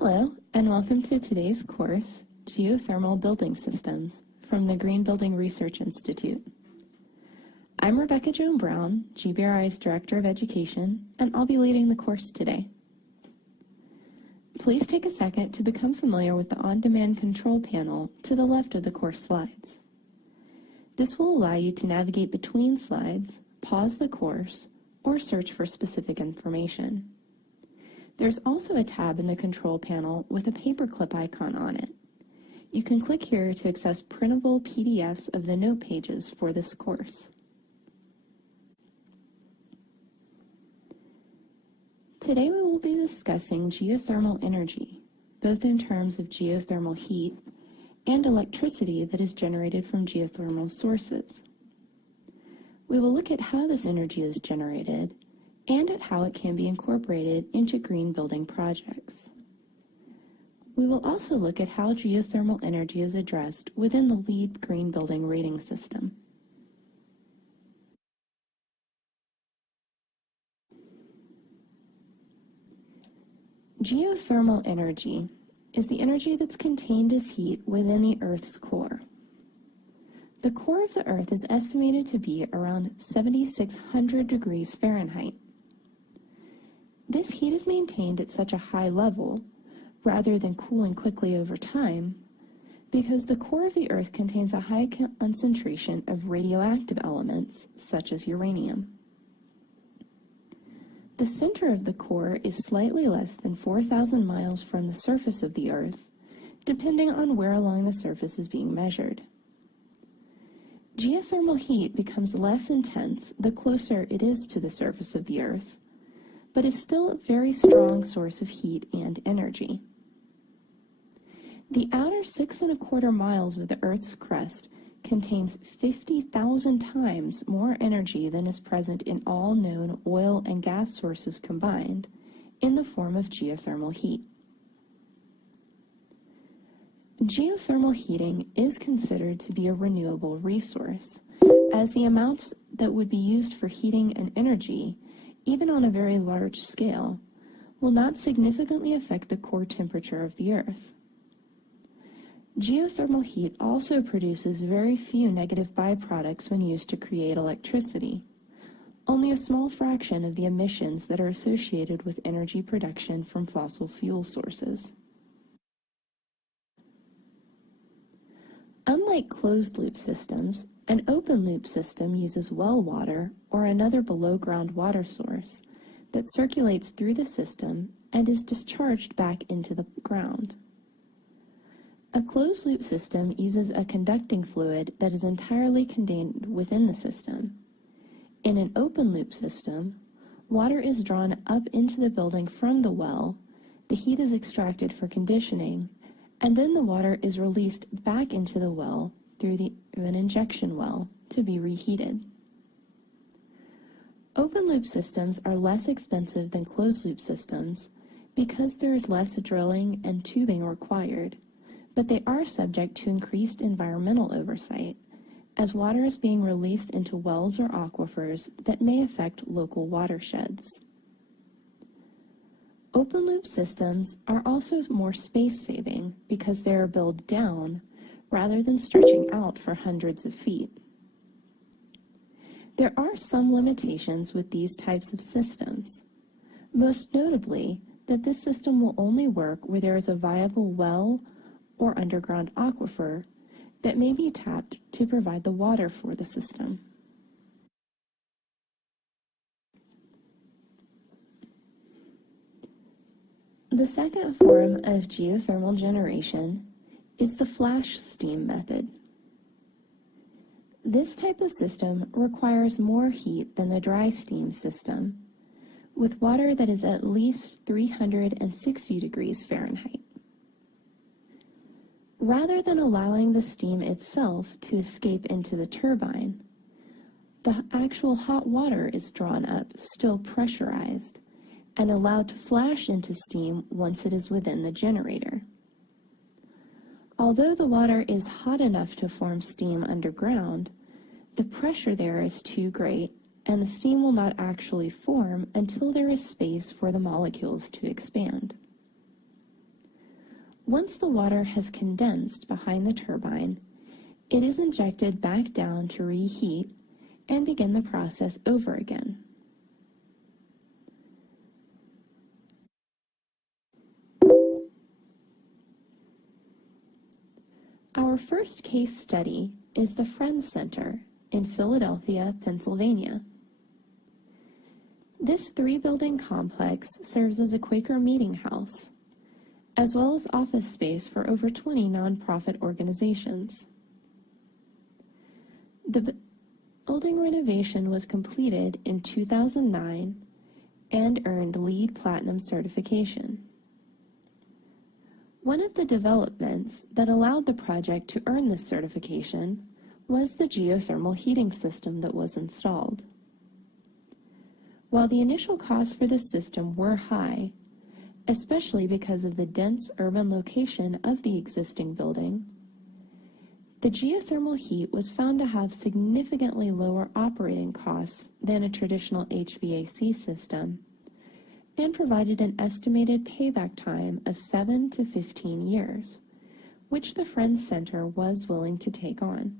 Hello, and welcome to today's course, Geothermal Building Systems, from the Green Building Research Institute. I'm Rebecca Joan Brown, GBRI's Director of Education, and I'll be leading the course today. Please take a second to become familiar with the on-demand control panel to the left of the course slides. This will allow you to navigate between slides, pause the course, or search for specific information. There's also a tab in the control panel with a paperclip icon on it. You can click here to access printable PDFs of the note pages for this course. Today we will be discussing geothermal energy, both in terms of geothermal heat and electricity that is generated from geothermal sources. We will look at how this energy is generated and at how it can be incorporated into green building projects. We will also look at how geothermal energy is addressed within the LEED Green Building Rating System. Geothermal energy is the energy that's contained as heat within the Earth's core. The core of the Earth is estimated to be around 7,600 degrees Fahrenheit. This heat is maintained at such a high level, rather than cooling quickly over time, because the core of the Earth contains a high concentration of radioactive elements, such as uranium. The center of the core is slightly less than 4,000 miles from the surface of the Earth, depending on where along the surface is being measured. Geothermal heat becomes less intense the closer it is to the surface of the Earth, but is still a very strong source of heat and energy. The outer 6¼ miles of the Earth's crust contains 50,000 times more energy than is present in all known oil and gas sources combined in the form of geothermal heat. Geothermal heating is considered to be a renewable resource, as the amounts that would be used for heating and energy, even on a very large scale, will not significantly affect the core temperature of the Earth. Geothermal heat also produces very few negative byproducts when used to create electricity, only a small fraction of the emissions that are associated with energy production from fossil fuel sources. Unlike closed-loop systems, an open-loop system uses well water or another below-ground water source that circulates through the system and is discharged back into the ground. A closed-loop system uses a conducting fluid that is entirely contained within the system. In an open-loop system, water is drawn up into the building from the well, the heat is extracted for conditioning, and then the water is released back into the well through an injection well to be reheated. Open-loop systems are less expensive than closed-loop systems because there is less drilling and tubing required, but they are subject to increased environmental oversight, as water is being released into wells or aquifers that may affect local watersheds. Open-loop systems are also more space-saving because they are built down rather than stretching out for hundreds of feet. There are some limitations with these types of systems, most notably that this system will only work where there is a viable well or underground aquifer that may be tapped to provide the water for the system. The second form of geothermal generation is the flash steam method. This type of system requires more heat than the dry steam system, with water that is at least 360 degrees Fahrenheit. Rather than allowing the steam itself to escape into the turbine, the actual hot water is drawn up, still pressurized, and allowed to flash into steam once it is within the generator. Although the water is hot enough to form steam underground, the pressure there is too great, and the steam will not actually form until there is space for the molecules to expand. Once the water has condensed behind the turbine, it is injected back down to reheat and begin the process over again. Our first case study is the Friends Center in Philadelphia, Pennsylvania. This three-building complex serves as a Quaker meeting house, as well as office space for over 20 nonprofit organizations. The building renovation was completed in 2009 and earned LEED Platinum certification. One of the developments that allowed the project to earn this certification was the geothermal heating system that was installed. While the initial costs for the system were high, especially because of the dense urban location of the existing building, the geothermal heat was found to have significantly lower operating costs than a traditional HVAC system and provided an estimated payback time of 7 to 15 years, which the Friends Center was willing to take on.